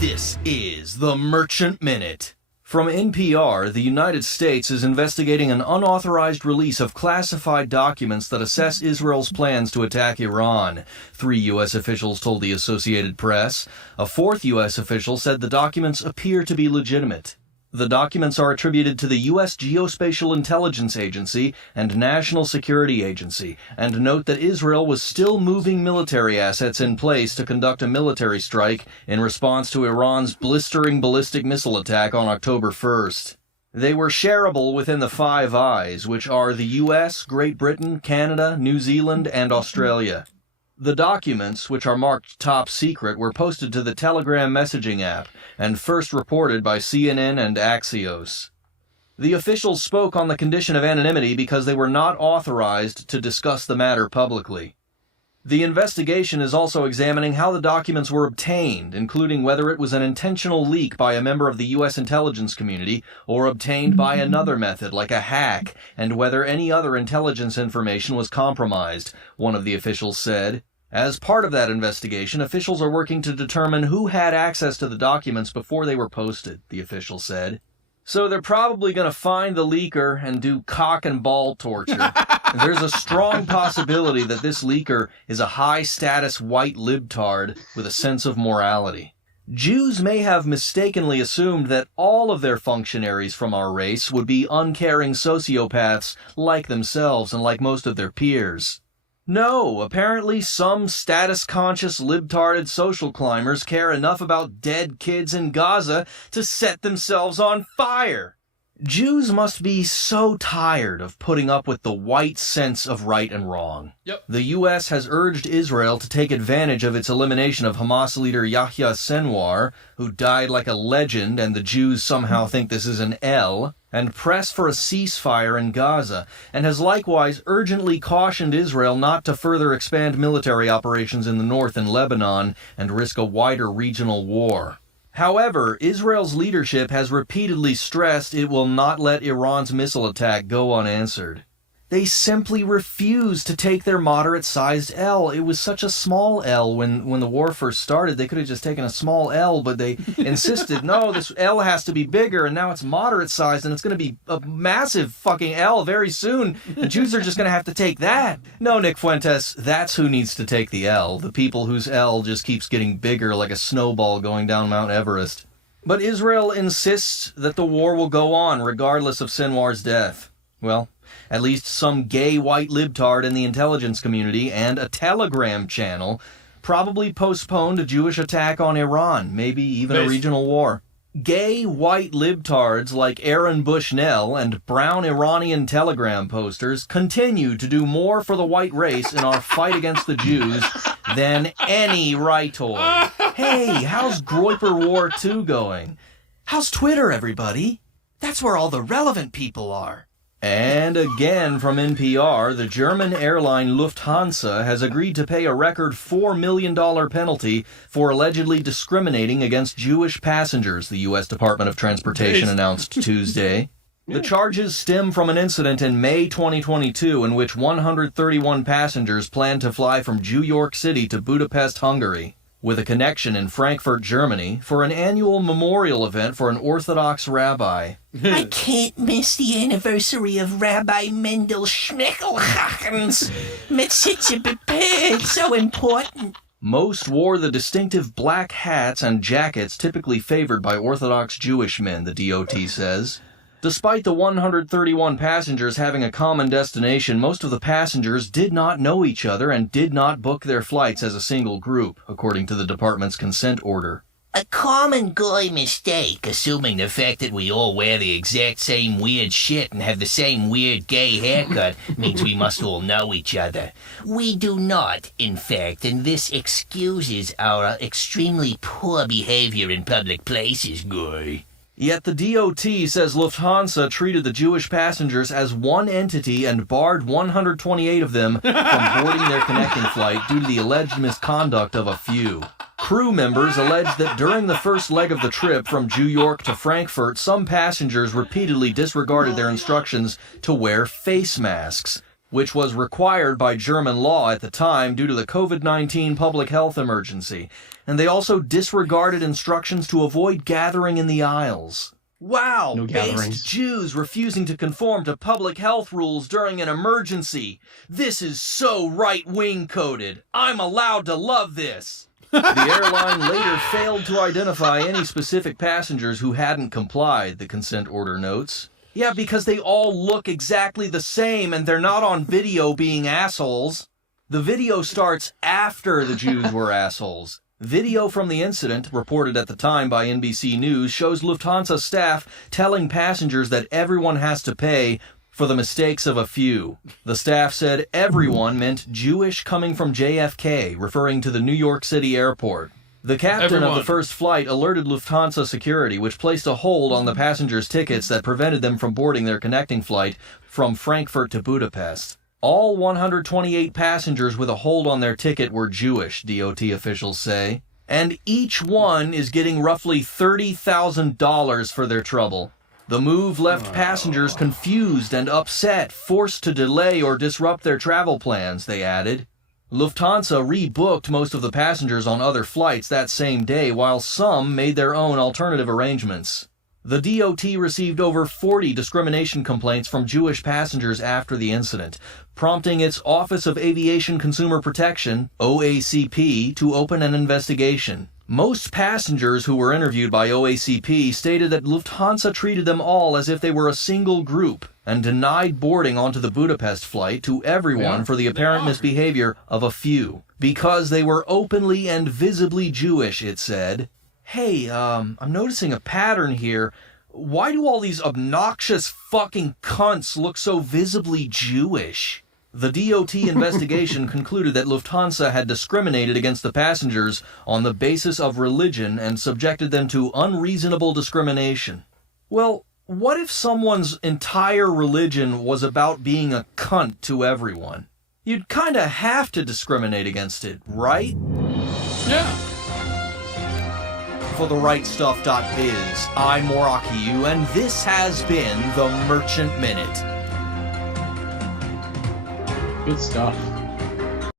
This is the Merchant Minute. From NPR, the United States is investigating an unauthorized release of classified documents that assess Israel's plans to attack Iran. 3 U.S. officials told the Associated Press. A 4th U.S. official said the documents appear to be legitimate. The documents are attributed to the U.S. Geospatial Intelligence Agency and National Security Agency, and note that Israel was still moving military assets in place to conduct a military strike in response to Iran's blistering ballistic missile attack on October 1st. They were shareable within the Five Eyes, which are the U.S., Great Britain, Canada, New Zealand, and Australia. The documents, which are marked top secret, were posted to the Telegram messaging app and first reported by CNN and Axios. The officials spoke on the condition of anonymity because they were not authorized to discuss the matter publicly. The investigation is also examining how the documents were obtained, including whether it was an intentional leak by a member of the U.S. intelligence community or obtained by another method, like a hack, and whether any other intelligence information was compromised, one of the officials said. As part of that investigation, officials are working to determine who had access to the documents before they were posted, the official said. So they're probably going to find the leaker and do cock and ball torture. There's a strong possibility that this leaker is a high-status white libtard with a sense of morality. Jews may have mistakenly assumed that all of their functionaries from our race would be uncaring sociopaths like themselves and like most of their peers. No, apparently some status-conscious libtarded social climbers care enough about dead kids in Gaza to set themselves on fire. Jews must be so tired of putting up with the white sense of right and wrong. Yep. The U.S. has urged Israel to take advantage of its elimination of Hamas leader Yahya Sinwar, who died like a legend and the Jews somehow think this is an L, and press for a ceasefire in Gaza, and has likewise urgently cautioned Israel not to further expand military operations in the north in Lebanon and risk a wider regional war. However, Israel's leadership has repeatedly stressed it will not let Iran's missile attack go unanswered. They simply refuse to take their moderate-sized L. It was such a small L when the war first started. They could have just taken a small L, but they insisted, no, this L has to be bigger, and now it's moderate-sized, and it's going to be a massive fucking L very soon. The Jews are just going to have to take that. No, Nick Fuentes, that's who needs to take the L, the people whose L just keeps getting bigger like a snowball going down Mount Everest. But Israel insists that the war will go on regardless of Sinwar's death. Well, at least some gay white libtard in the intelligence community and a Telegram channel probably postponed a Jewish attack on Iran, maybe even a regional war. Gay white libtards like Aaron Bushnell and brown Iranian Telegram posters continue to do more for the white race in our fight against the Jews than any rightoid. Hey, how's Groyper War 2 going? How's Twitter, everybody? That's where all the relevant people are. And again from NPR, the German airline Lufthansa has agreed to pay a record $4 million penalty for allegedly discriminating against Jewish passengers, the U.S. Department of Transportation announced Tuesday. The charges stem from an incident in May 2022 in which 131 passengers planned to fly from New York City to Budapest, Hungary, with a connection in Frankfurt, Germany, for an annual memorial event for an Orthodox rabbi. I can't miss the anniversary of Rabbi Mendel Schmeckelchachens. It's so important. Most wore the distinctive black hats and jackets typically favored by Orthodox Jewish men, the DOT says. Despite the 131 passengers having a common destination, most of the passengers did not know each other and did not book their flights as a single group, according to the department's consent order. A common guy mistake, assuming the fact that we all wear the exact same weird shit and have the same weird gay haircut, means we must all know each other. We do not, in fact, and this excuses our extremely poor behavior in public places, guy. Yet the DOT says Lufthansa treated the Jewish passengers as one entity and barred 128 of them from boarding their connecting flight due to the alleged misconduct of a few. Crew members alleged that during the first leg of the trip from New York to Frankfurt, some passengers repeatedly disregarded their instructions to wear face masks. which was required by German law at the time due to the COVID-19 public health emergency, and they also disregarded instructions to avoid gathering in the aisles. Wow, No based gatherings. Jews refusing to conform to public health rules during an emergency. This is so right-wing coded. I'm allowed to love this. The airline later failed to identify any specific passengers who hadn't complied, the consent order notes. Yeah, because they all look exactly the same and they're not on video being assholes. The video starts after the Jews were assholes. Video from the incident, reported at the time by NBC News, shows Lufthansa staff telling passengers that everyone has to pay for the mistakes of a few. The staff said everyone meant Jewish coming from JFK, referring to the New York City airport. The captain of the first flight alerted Lufthansa security, which placed a hold on the passengers' tickets that prevented them from boarding their connecting flight from Frankfurt to Budapest. All 128 passengers with a hold on their ticket were Jewish, DOT officials say, and each one is getting roughly $30,000 for their trouble. The move left passengers confused and upset, forced to delay or disrupt their travel plans, they added. Lufthansa rebooked most of the passengers on other flights that same day, while some made their own alternative arrangements. The DOT received over 40 discrimination complaints from Jewish passengers after the incident, prompting its Office of Aviation Consumer Protection, OACP, to open an investigation. Most passengers who were interviewed by OACP stated that Lufthansa treated them all as if they were a single group and denied boarding onto the Budapest flight to everyone for the apparent misbehavior of a few. Because they were openly and visibly Jewish, it said. Hey, I'm noticing a pattern here. Why do all these obnoxious fucking cunts look so visibly Jewish? The DOT investigation concluded that Lufthansa had discriminated against the passengers on the basis of religion and subjected them to unreasonable discrimination. Well, what if someone's entire religion was about being a cunt to everyone? You'd kinda have to discriminate against it, right? Yeah. For TheRightStuff.biz, I'm Moraki, and this has been the Merchant Minute. Good stuff.